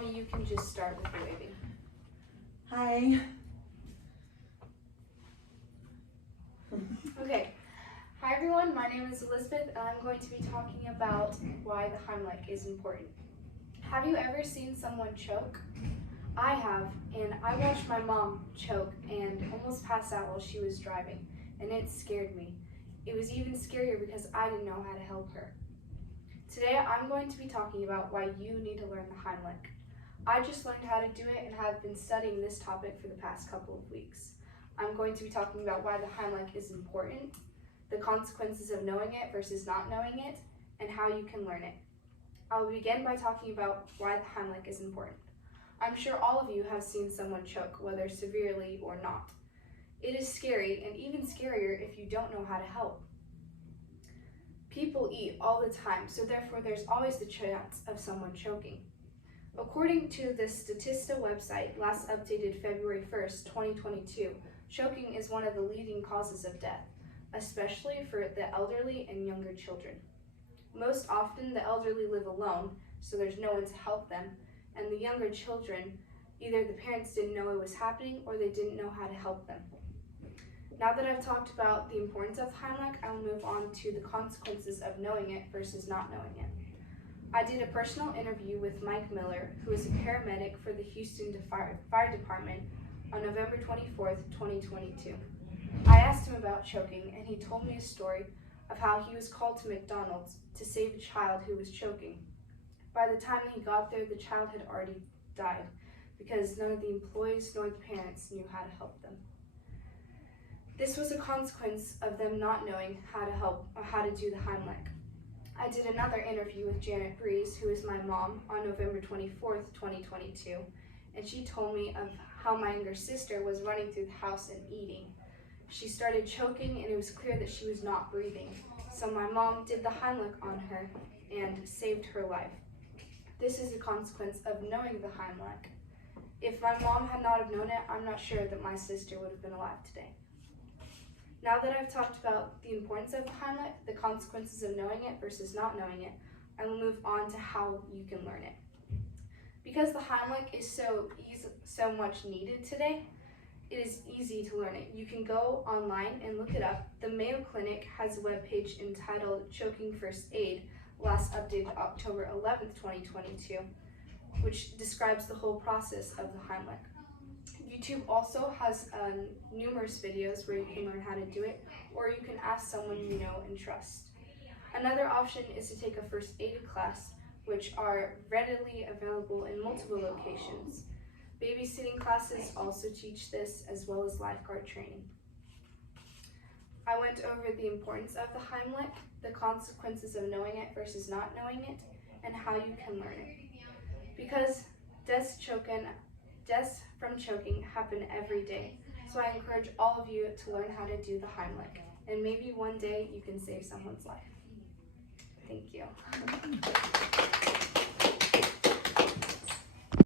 Mommy, you can just start with the waving. Hi. Okay. Hi everyone, my name is Elizabeth and I'm going to be talking about why the Heimlich is important. Have you ever seen someone choke? I have, and I watched my mom choke and almost pass out while she was driving, and it scared me. It was even scarier because I didn't know how to help her. Today I'm going to be talking about why you need to learn the Heimlich. I just learned how to do it and have been studying this topic for the past couple of weeks. I'm going to be talking about why the Heimlich is important, the consequences of knowing it versus not knowing it, and how you can learn it. I'll begin by talking about why the Heimlich is important. I'm sure all of you have seen someone choke, whether severely or not. It is scary, and even scarier if you don't know how to help. People eat all the time, so therefore there's always the chance of someone choking. According to the Statista website, last updated February 1st, 2022, choking is one of the leading causes of death, especially for the elderly and younger children. Most often, the elderly live alone, so there's no one to help them, and the younger children, either the parents didn't know it was happening or they didn't know how to help them. Now that I've talked about the importance of Heimlich, I will move on to the consequences of knowing it versus not knowing it. I did a personal interview with Mike Miller, who is a paramedic for the Houston Fire Department, on November 24th, 2022. I asked him about choking, and he told me a story of how he was called to McDonald's to save a child who was choking. By the time he got there, the child had already died because none of the employees nor the parents knew how to help them. This was a consequence of them not knowing how to help or how to do the Heimlich. I did another interview with Janet Breeze, who is my mom, on November 24th, 2022, and she told me of how my younger sister was running through the house and eating. She started choking and it was clear that she was not breathing, so my mom did the Heimlich on her and saved her life. This is a consequence of knowing the Heimlich. If my mom had not have known it, I'm not sure that my sister would have been alive today. Now that I've talked about the importance of the Heimlich, the consequences of knowing it versus not knowing it, I will move on to how you can learn it. Because the Heimlich is so much needed today, it is easy to learn it. You can go online and look it up. The Mayo Clinic has a webpage entitled Choking First Aid, last updated October 11th, 2022, which describes the whole process of the Heimlich. YouTube also has numerous videos where you can learn how to do it, or you can ask someone you know and trust. Another option is to take a first aid class, which are readily available in multiple locations. Babysitting classes also teach this, as well as lifeguard training. I went over the importance of the Heimlich, the consequences of knowing it versus not knowing it, and how you can learn it. Because deaths from choking happen every day, so I encourage all of you to learn how to do the Heimlich, and maybe one day you can save someone's life. Thank you.